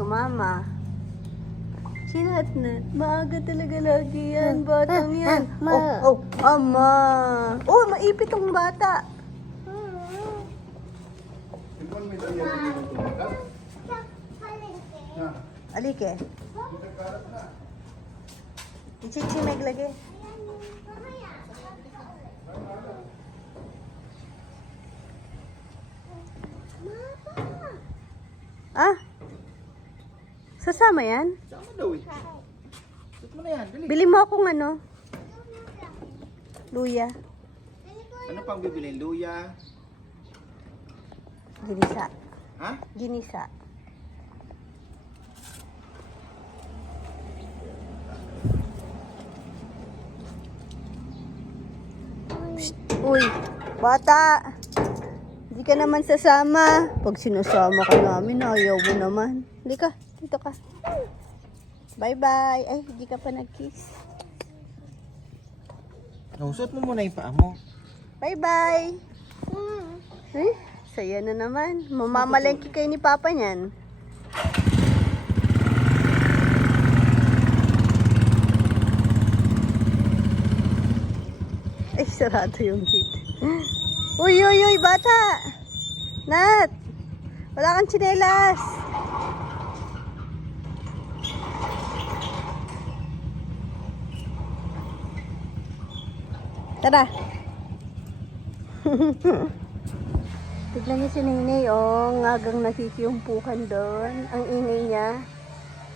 Sumama. Sinatnat. Maaga talaga lagi yan. Batang yan. Oh, oh, ama. Oh, maipit tong bata. Alike. Ichichimeg lagi. Ah? Sasama yan? Sama daw eh. Shoot mo na yan, dali. Bili mo akong ano? Luya. Ano pang bibilin? Luya? Ginisa. Ha? Ginisa. Psst! Uy, bata! Hindi ka naman sasama. Pag sinasama ka namin, ayaw mo naman. Hindi ka, dito ka. Bye-bye. Ay, hindi ka pa nag-kiss. Nausot mo muna yung paa mo. Bye-bye. Eh, saya na naman. Mamamalengke kayo ni Papa niyan. Ay, sarado yung gate. Uy, uy, uy, bata! Nat! Wala kang tsinelas! Tara! Tignan niyo si Nene, oh, ngagang nakikiyumpukan doon. Ang ingay niya.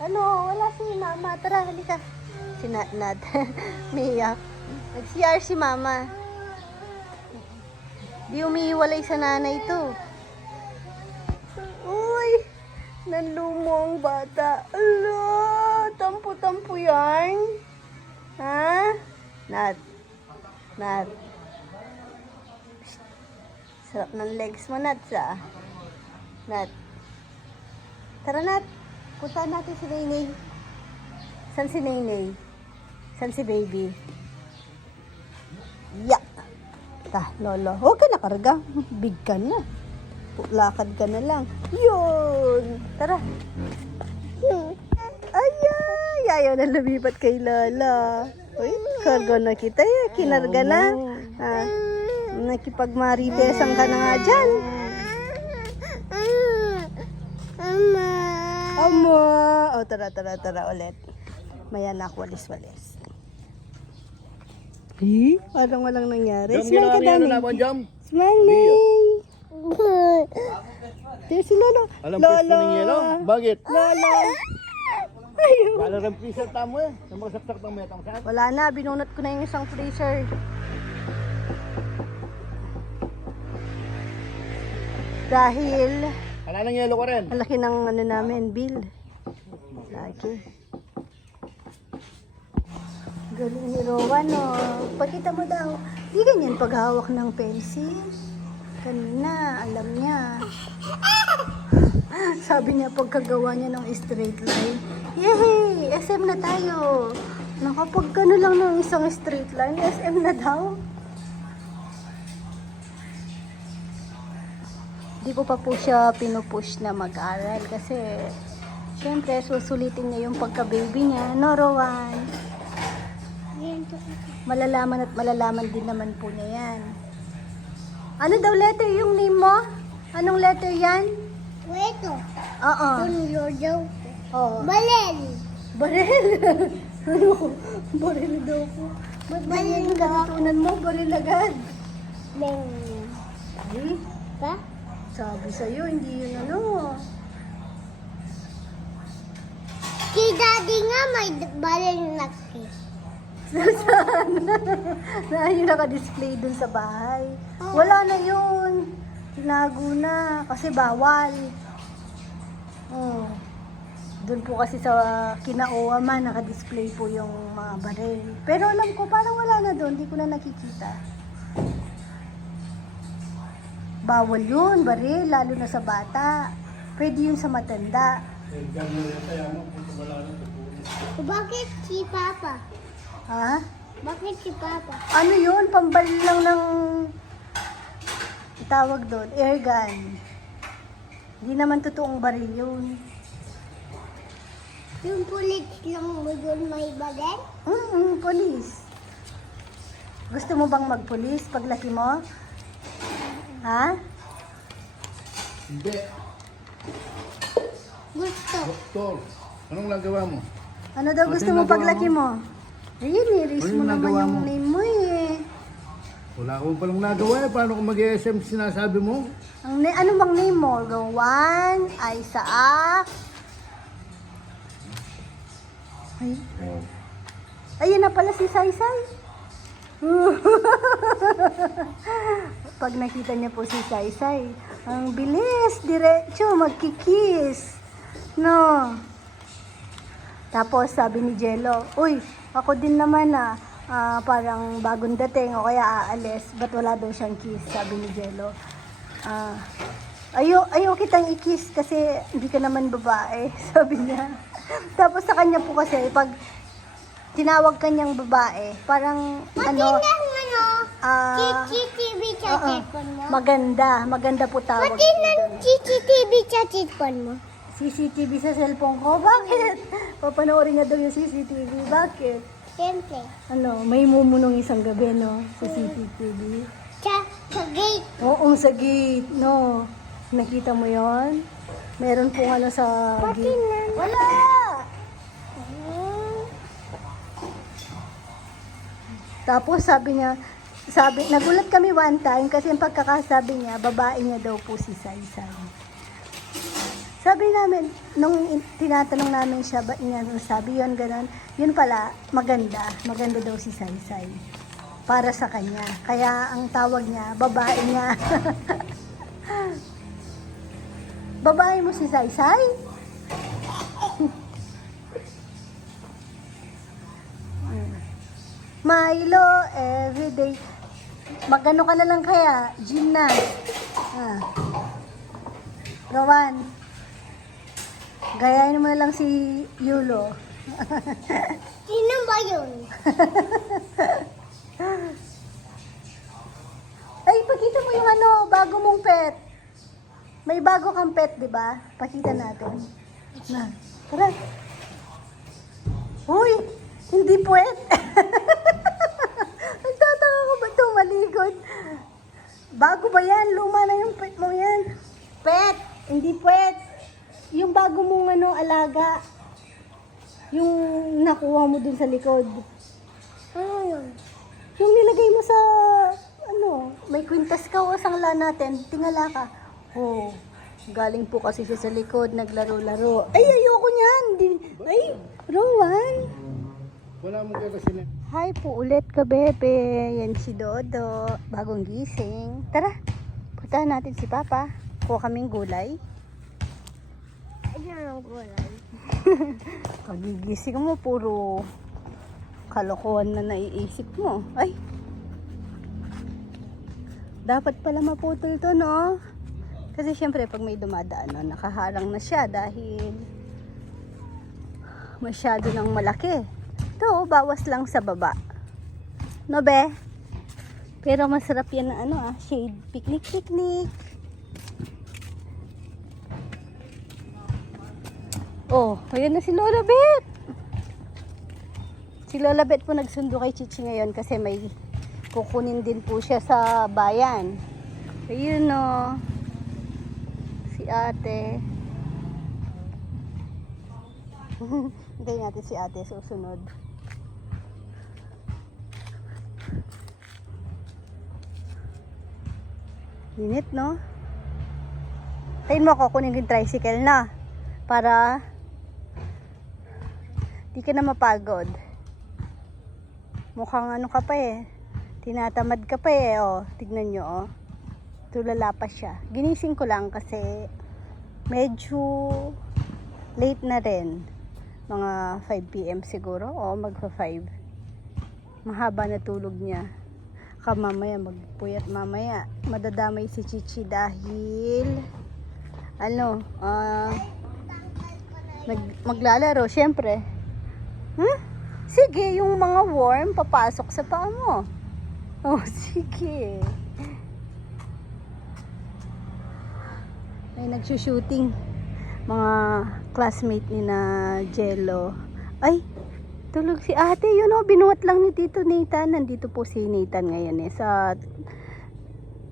Ano, wala si Mama. Tara, halika. Si Nat Nat. Miyak. Nag-CR si Mama. Di umiiwalay sa nanay to. Uy! Nanlumo ang bata. Ala! Tampo-tampo yan. Ha? Nat. Nat. Sarap ng legs mo, Nat, sa. Nat. Tara, Nat. Punta natin si Nainay. San si Nainay? San si baby? Yak. Ta, lolo. Huwag ka nakarga. Big ka na. Lakad ka na lang. Yun. Tara. Ayay! Ayaw na lumipat kay Lola. Uy, kargo na kita eh. Kinarga na. Ah, nakipagmaritesan ka na nga dyan. Amo! O, tara, tara, tara ulit. Maya na ako, walis-walis. Eh, parang walang nangyari. Smile ka, Dani. Jam? Smiling! Tiyo si Lolo. Alam Lolo! Bakit? Lolo! Ayun. Wala rin freezer tamo eh. Sa mga saksak ng metang saan? Wala na, binunot ko na yung isang freezer. Dahil Wala nang yelo ko rin. ang laki ng ano namin, bill. Lagi. Galing ni Rowan, no? Pakita mo daw. Hindi ganyan paghawak ng pencil. Kanina, alam niya. Sabi niya pagkagawa niya ng straight line, Yay! SM na tayo! Nakapag ano lang ng isang straight line, SM na daw. Di ko pa po siya pinupush na mag-aral kasi syempre susulitin niya yung pagka-baby niya, no Rowan? Malalaman at malalaman din naman po niya yan. Ano daw letter yung name mo? Anong letter yan? Ito, Oo. tulo daw. Oo. Balel. Baril. ano? Baril daw po. Ba't ganyan yung natutunan mo? Baril agad. Beng. Ay, Pa? sabi sa'yo, hindi yun ano. Kay daddy nga may balel na kiss. Saan? na yung naka-display dun sa bahay. Wala na yun. Tinago na. Kasi bawal. Oh. Doon po kasi sa kinaowa man, naka-display po yung mga baril. Pero alam ko, parang wala na doon. Hindi ko na nakikita. Bawal yun, baril. Lalo na sa bata. Pwede yun sa matanda. Bakit si Papa? Ha? Bakit si Papa? Ano yun? Pambaril lang ng... tawag doon, air gun. Hindi naman totoong baril yun. Yung pulit lang doon may bagay? Mm, police. Gusto mo bang magpulis paglaki mo? Ha? Hindi. Gusto. Doktor, anong nagawa mo? Ano daw gusto mo paglaki mo? Ayun, i-raise Ano mo naman nagawa yung mo? name mo eh. Wala akong palang nagawa eh. Paano kung mag-SM sinasabi mo? Ang ano bang name mo? Rowan, Isaac. Ay, ayun na pala si Saysay. Pag nakita niya po si Saysay, ang bilis, diretso, magkikis. No. Tapos sabi ni Jello, Uy, ako din naman na ah, parang bagong dating o kaya aalis. Ba't wala daw siyang kiss? Sabi ni Jello. Ah, ayo, ayo kitang i-kiss kasi hindi ka naman babae, sabi niya. Tapos sa kanya po kasi, pag tinawag kanyang babae, parang ano, ano, ah, CCTV sa oo, cellphone mo. maganda, maganda po tawag Pati po ng doon. CCTV sa cellphone mo. CCTV sa cellphone ko, bakit? Papanoorin niya daw yung CCTV, bakit? Siyempre. Ano, may mumunong isang gabi, no? Sa CCTV. Sa, sa gate. Oo, sa gate, no? Nakita mo yon? Meron pong ano sa Pati na. Wala! Tapos sabi niya, sabi, nagulat kami one time kasi yung pagkakasabi niya, babae niya daw po si Saysay. Sabi namin, nung in- tinatanong namin siya, ba niya sabi yun, ganun, yun pala, maganda, maganda daw si Saysay. Para sa kanya. Kaya ang tawag niya, babae niya. babae mo si Saysay? Milo, everyday. Magano ka na lang kaya? Gym na. Ah. Rowan. Gayahin mo na lang si Yulo. Sino ba yun? Ay, pakita mo yung ano, bago mong pet. May bago kang pet, di ba? Pakita natin. Na, tara. Uy, hindi puwet. Nagtataka ko ba ito maligod? Bago ba yan? Luma na yung pet mo yan. Pet, hindi puwet. Yung bago mong ano, alaga. Yung nakuha mo dun sa likod. Ano yun? Yung nilagay mo sa, ano, may kwintas ka o sangla natin, tingala ka. Oh, galing po kasi siya sa likod, naglaro-laro. Ay, ayoko niyan. Di- Ay, Rowan. Wala mong kakasin eh. Hi po ulit ka, bebe. Yan si Dodo. Bagong gising. Tara, puntahan natin si Papa. Kuha kaming gulay. Ayan ang gulay. Pagigising mo, puro kalokohan na naiisip mo. Ay! Dapat pala maputol to, no? Kasi syempre, pag may dumadaan, nakaharang na siya dahil masyado nang malaki. Ito, bawas lang sa baba. No, be? Pero masarap yan na ano ah, shade. Picnic, picnic. Oh, ayan na si Lola Bet. Si Lola Bet po nagsundo kay Chichi ngayon kasi may kukunin din po siya sa bayan. Ayun no. Si ate. Hintayin natin si ate susunod. Init no? Tayin mo ako kunin yung tricycle na para di ka na mapagod. Mukhang ano ka pa eh. Tinatamad ka pa eh. Oh, tignan nyo oh. Tulala pa siya. Ginising ko lang kasi medyo late na rin. Mga 5pm siguro. O magpa 5. Mahaba na tulog niya. Ka mamaya magpuyat mamaya. Madadamay si Chichi dahil ano, ah nag, maglalaro, syempre. Huh? Sige, yung mga worm papasok sa paa mo. Oh, sige. May nagsushooting. Mga classmate ni na Jello. Ay, tulog si ate. Yun o, binuhat lang ni Tito Nathan. Nandito po si Nathan ngayon eh. Sa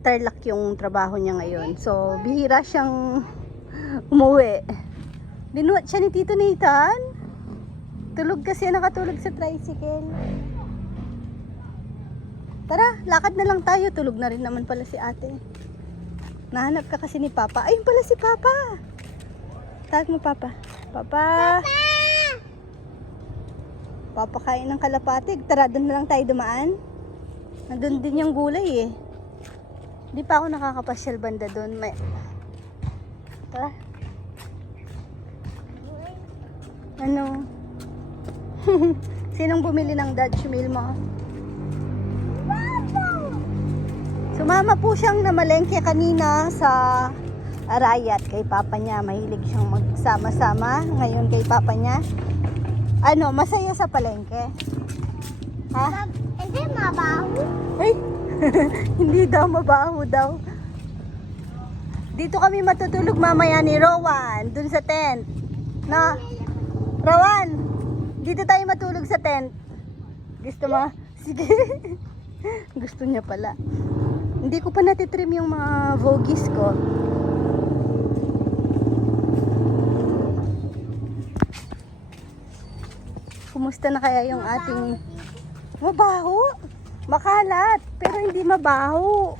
Tarlac yung trabaho niya ngayon. So, bihira siyang umuwi. Binuhat siya ni Tito Nathan. Tulog kasi, nakatulog sa tricycle. Tara, lakad na lang tayo. Tulog na rin naman pala si ate. Nahanap ka kasi ni Papa. Ayun pala si Papa. Tawag mo Papa. Papa. Papa kain ng kalapate. Tara, doon na lang tayo dumaan. Nandun din yung gulay eh. Hindi pa ako nakakapasyal banda doon. May... Tara. Ano? Sinong bumili ng Dutch meal mo? Sumama po siyang namalengke kanina sa Arayat kay papa niya. Mahilig siyang magsama-sama ngayon kay papa niya. Ano, masaya sa palengke? Ha? Hindi mabaho. Ay, hindi daw mabaho daw. Dito kami matutulog mamaya ni Rowan, dun sa tent. Na, Rowan, dito tayo matulog sa tent. Gusto mo? Sige. Gusto niya pala. Hindi ko pa natitrim yung mga vogies ko. Kumusta na kaya yung ating mabaho? Makalat, pero hindi mabaho.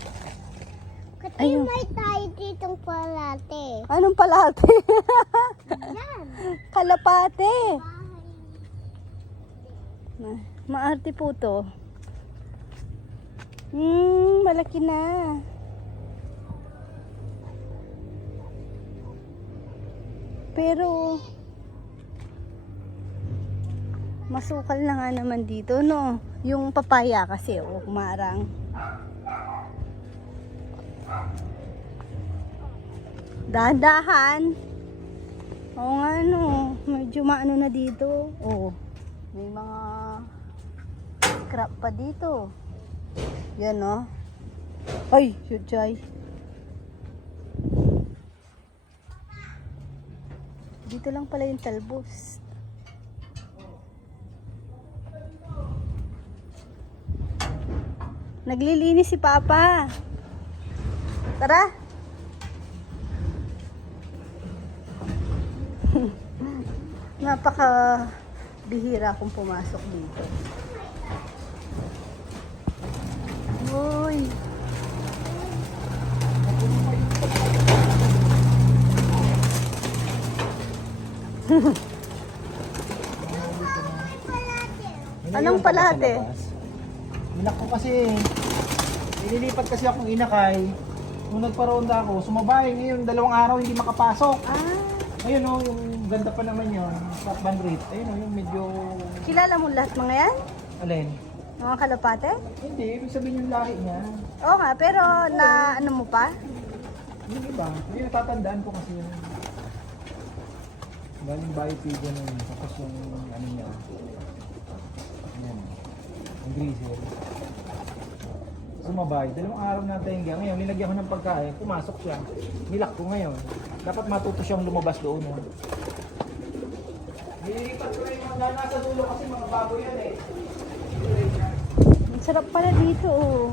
Ayun. Katimay tayo ditong palate. Anong palate? Kalapate. Ma- Maarte po to. Hmm, malaki na. Pero masukal na nga naman dito, no? Yung papaya kasi, oh, kumarang. Dahan-dahan. Oo nga, no. Medyo maano na dito. Oo. May mga scrap pa dito. Yan, no. Ay, shoot, Chay. Dito lang pala yung talbos. Naglilinis si Papa. Tara. Napaka bihira kung pumasok dito. Uy. Anong palate? Inak ko kasi, nililipat kasi akong inakay. Nung nagparonda ako, sumabay ngayon, dalawang araw hindi makapasok. Ah, Ayun o, yung ganda pa naman yun, top band rate. Ayun o, yung medyo, kilala mo lahat mga yan? alin? Mga kalapate? Hindi, ibig sabihin yung lahi niya. Oo nga, pero na ano mo pa? Yung iba, yung natatandaan ko kasi yun. Galing bayo pigo nun, tapos yung ano niya. Ayan, yung greaser. Sumabay, dalawang araw na tenga. Ngayon, nilagyan ko ng pagkain, pumasok siya. Nilak ko ngayon. Dapat matuto siyang lumabas doon. Nililipat ko na yung mga nasa dulo kasi mga bago yan eh. Sarap pala dito, oh.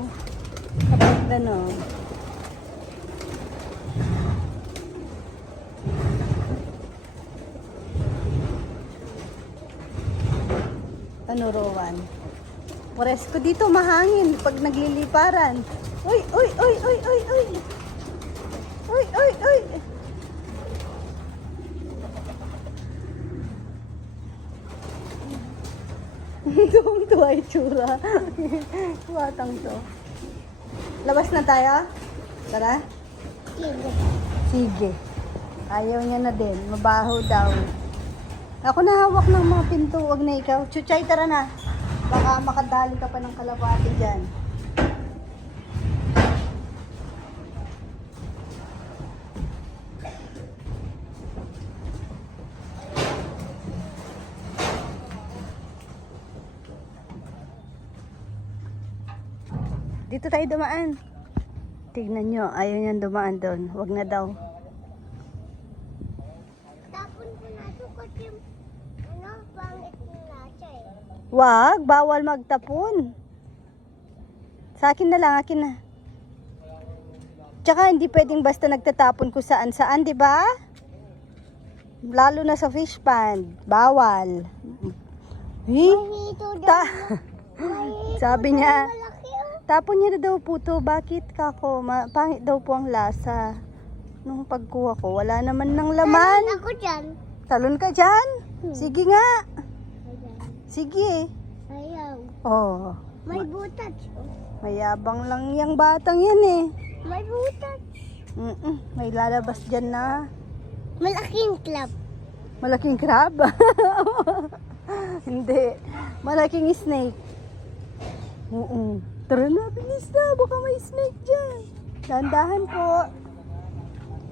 Kapag ano. Ano, Rowan? Pores ko dito mahangin pag nagliliparan. Uy, uy, uy, uy, uy, uy. Uy, uy, uy. Tuwang tuwa itsura. Batang to. Labas na tayo? Tara? Sige. Sige. Ayaw niya na din. Mabaho daw. Ako na hawak ng mga pinto. Wag na ikaw. Chuchay, tara na. Baka makadali ka pa ng kalapati dyan. Dito tayo dumaan. Tignan nyo, ayaw niyan dumaan doon. Huwag na daw. Wag, bawal magtapon. Sa akin na lang, akin na. Tsaka hindi pwedeng basta nagtatapon kung saan-saan, di ba? Lalo na sa fish pond, bawal. Hmm. Hi? Ta- Sabi niya, tapon niya na daw po to. Bakit kako? Ma- pangit daw po ang lasa. Nung pagkuha ko, wala naman ng laman. Talon ako dyan. Talon ka dyan? Hmm. Sige nga. Sige. Ayaw. Oh, May butas. oh. mayabang lang yung batang yan eh. May butas. Mm-mm, may lalabas dyan na Malaking club. malaking crab. Hindi. Malaking snake. Oo. Tara na, bilis na. Baka may snake dyan. Dandahan po.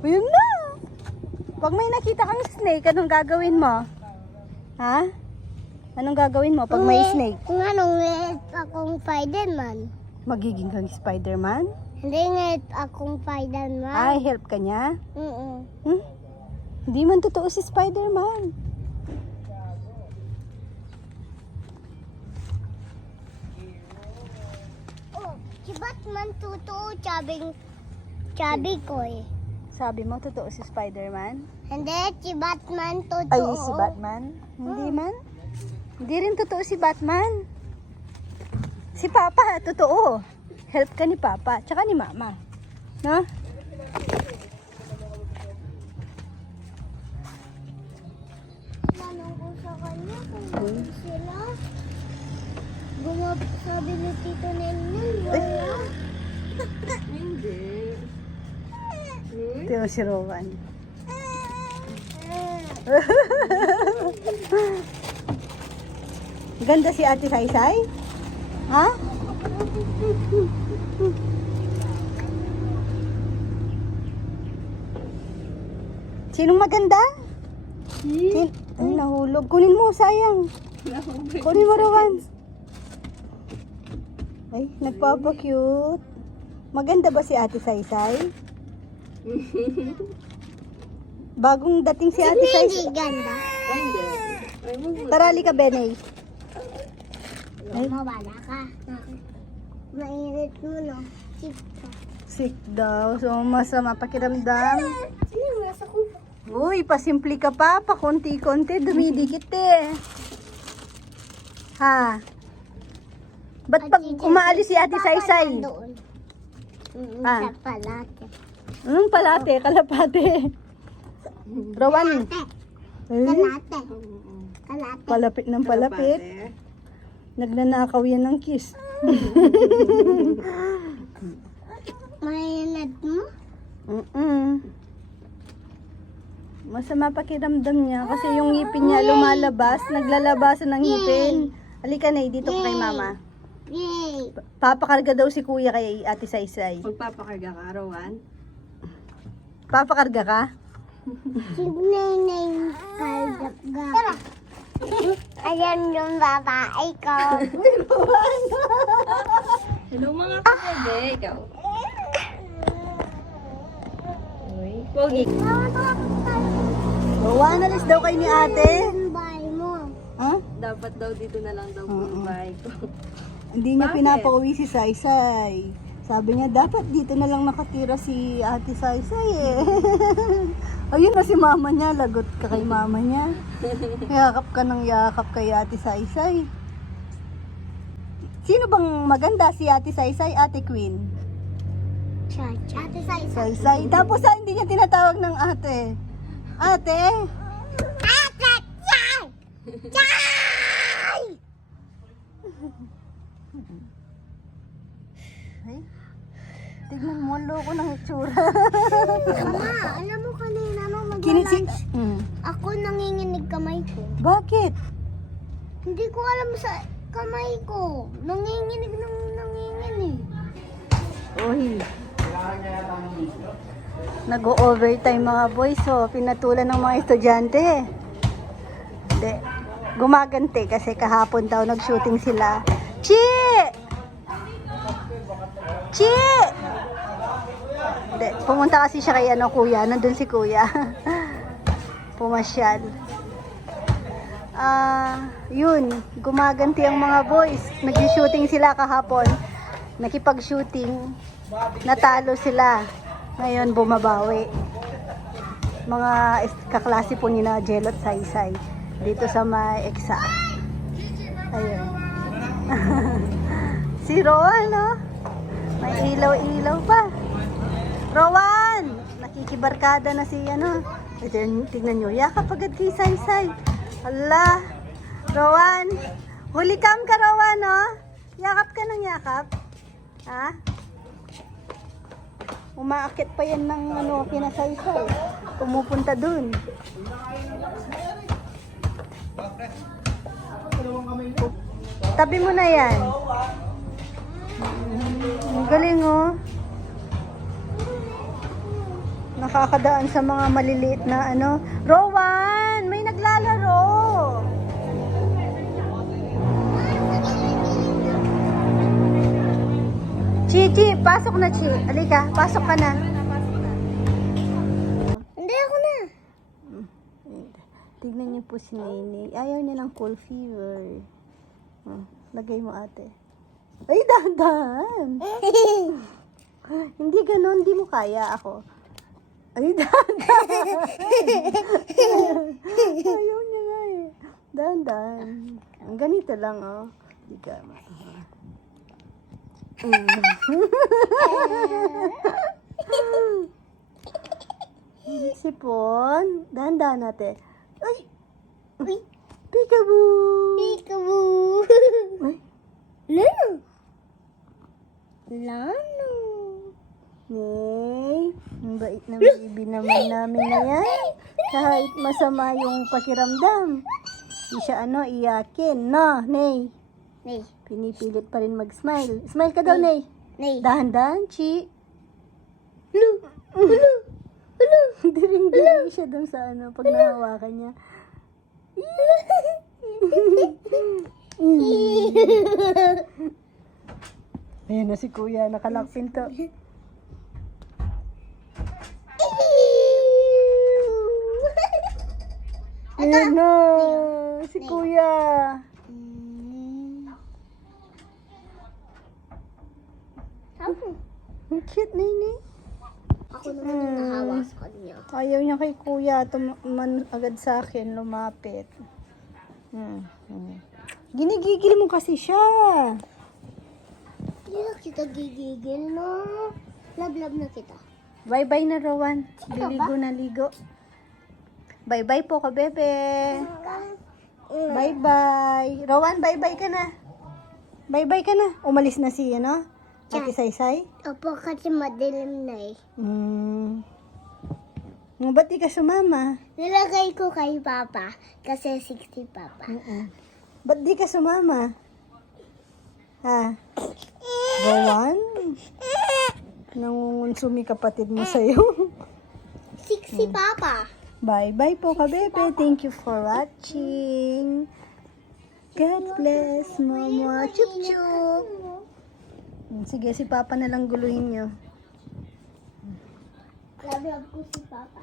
Ayun na. Pag may nakita kang snake, anong gagawin mo? Ha? Anong gagawin mo pag may snake? Kung anong ngayon akong Spiderman. Magiging kang Spider-Man? Hindi ngayon akong Spiderman. Ay, help ka niya? Oo. Hmm? Hindi man totoo si Spider-Man. Oh, si Batman totoo sabing sabi ko eh. Sabi mo, totoo si Spider-Man? Hindi, si Batman totoo. Ay, si Batman? Hindi man? Hindi rin totoo si Batman. Si Papa, totoo. Help ka ni Papa, tsaka ni Mama. No? Si Rowan. Ganda si Ate Saysay? Ha? Sinong maganda? Sin Ay, nahulog. Kunin mo, sayang. Kunin mo, Rowan. Ay, nagpapa-cute. Maganda ba si Ate Saysay? Bagong dating si Ate Hindi Saysay. ganda. Tarali ka, Benay. Mawala ka. Mainit mo no. Chip ka. Sick daw. So, masama pakiramdam. Uy, pasimple ka pa. Pakunti-kunti. Dumidikit eh. Ha? Ba't pag umaalis si Ate Saysay? Doon. Mm, Ah. Sa palate. Anong palate? Kalapate. Rowan. Eh, Kalate. Kalate. palapit ng palapit. Nagnanakaw yan ng kiss. Mainit mo? Mm-mm. Masama pakiramdam niya kasi yung ngipin niya lumalabas, naglalabasan ng ngipin. Halika na, dito ka kay mama. Yay! Papakarga daw si kuya kay ate Saysay. Magpapakarga ka, Rowan? Papakarga ka? Signay Tara! Ayan yung babae ko. Hello mga kabebe, ikaw. Uy, pogi. Rowan, alis daw kay ni ate. Ha? Dapat daw dito na lang daw po yung bahay ko. Hindi niya Bakit? pinapauwi si Saysay. Sabi niya, dapat dito na lang nakatira si ate Saysay eh. Ayun na si mama niya, lagot ka kay mama niya. Yakap ka ng yakap kay ate Saysay. Sino bang maganda? Si ate Saysay, ate Queen? Cha-cha. Ate Sai. Saysay. Tapos ah, hindi niya tinatawag ng ate. Ate? Ate! Chay! Chay! Ay, tignan mo, loko ng itsura. Mama, alam mo kanina nung Kinisi... mag-lunch, Mm. ako nanginginig kamay ko. Bakit? Hindi ko alam sa kamay ko. Nanginginig nang nanginginig. Uy. Nag-overtime mga boys, so pinatulan ng mga estudyante. Hindi. Gumagante kasi kahapon daw nag-shooting sila. Chi! Chi! Hindi. Pumunta kasi siya kay ano kuya, nandun si kuya. Pumasyal. Ah, yun, gumaganti ang mga boys. Nag-shooting sila kahapon. Nakipag-shooting. Natalo sila. Ngayon bumabawi. Mga kaklase po ni na Jelot Saysay. Dito sa may EXA. Ayun. si Rowan, no? May ilaw-ilaw pa. Rowan! Nakikibarkada na si ano. Tignan nyo. Yakap agad kay Saysay. Hala. Rowan. Huli cam ka, Rowan, no? Yakap ka ng yakap. Ha? Umaakit pa yan ng ano, kinasaysay. Pumupunta dun. Tabi mo na yan. Ang galing oh. Nakakadaan sa mga maliliit na ano. Rowan! May naglalaro! Chi, Chi, pasok na Chi. Alika, pasok ka na. Hindi ako na. Tignan niyo po si Nene. Ayaw niya ng cold fever. Oh, lagay mo ate. Ay, dahan Hindi ganun, hindi mo kaya ako. Ay, dahan Ayaw niya nga eh. Dahan-dahan. Ang ganito lang, oh. Hindi ka ma-. Sipon. Dahan-dahan natin. Ay! Uy, Peekaboo! peekaboo. Ay, Lano. Lano. Nay, ang bait na baby naman namin na yan. Kahit masama yung pakiramdam. Di siya ano, iyakin. No, Nay. Nay, Pinipilit pa rin mag-smile. Smile ka daw, Nay. nay. Dahan-dahan, Chi. Lu. Lu. Lu. Diring-diring siya dun sa ano, pag nahawakan niya. Ayan na si Kuya, nakalak pinto. Ayan na, si Kuya. Ang cute, Nini. Ako naman yung nahawa sa kanya. Ayaw niya kay kuya, tuman agad sa akin, lumapit. Hmm. hmm. Ginigigil mo kasi siya. Hindi na kita gigigil, no? Love-love na kita. Bye-bye na, Rowan. Liligo na ligo. Bye-bye po ka, bebe. Bye-bye. Rowan, bye-bye ka na. Bye-bye ka na. Umalis na si, ano? Ate Saysay? Opo, kasi madilim na eh. Hmm. Nga ba't di ka sumama? Nilagay ko kay Papa kasi 60 Papa. Mm-mm. Ba't di ka sumama? Ha? Rowan? Nangungunsumi kapatid mo sa'yo. 60 Papa. Bye-bye po ka, bebe. Thank you for watching. God bless, mama. Chup chup. Sige, si Papa na lang guluhin nyo. Love-love ko si Papa.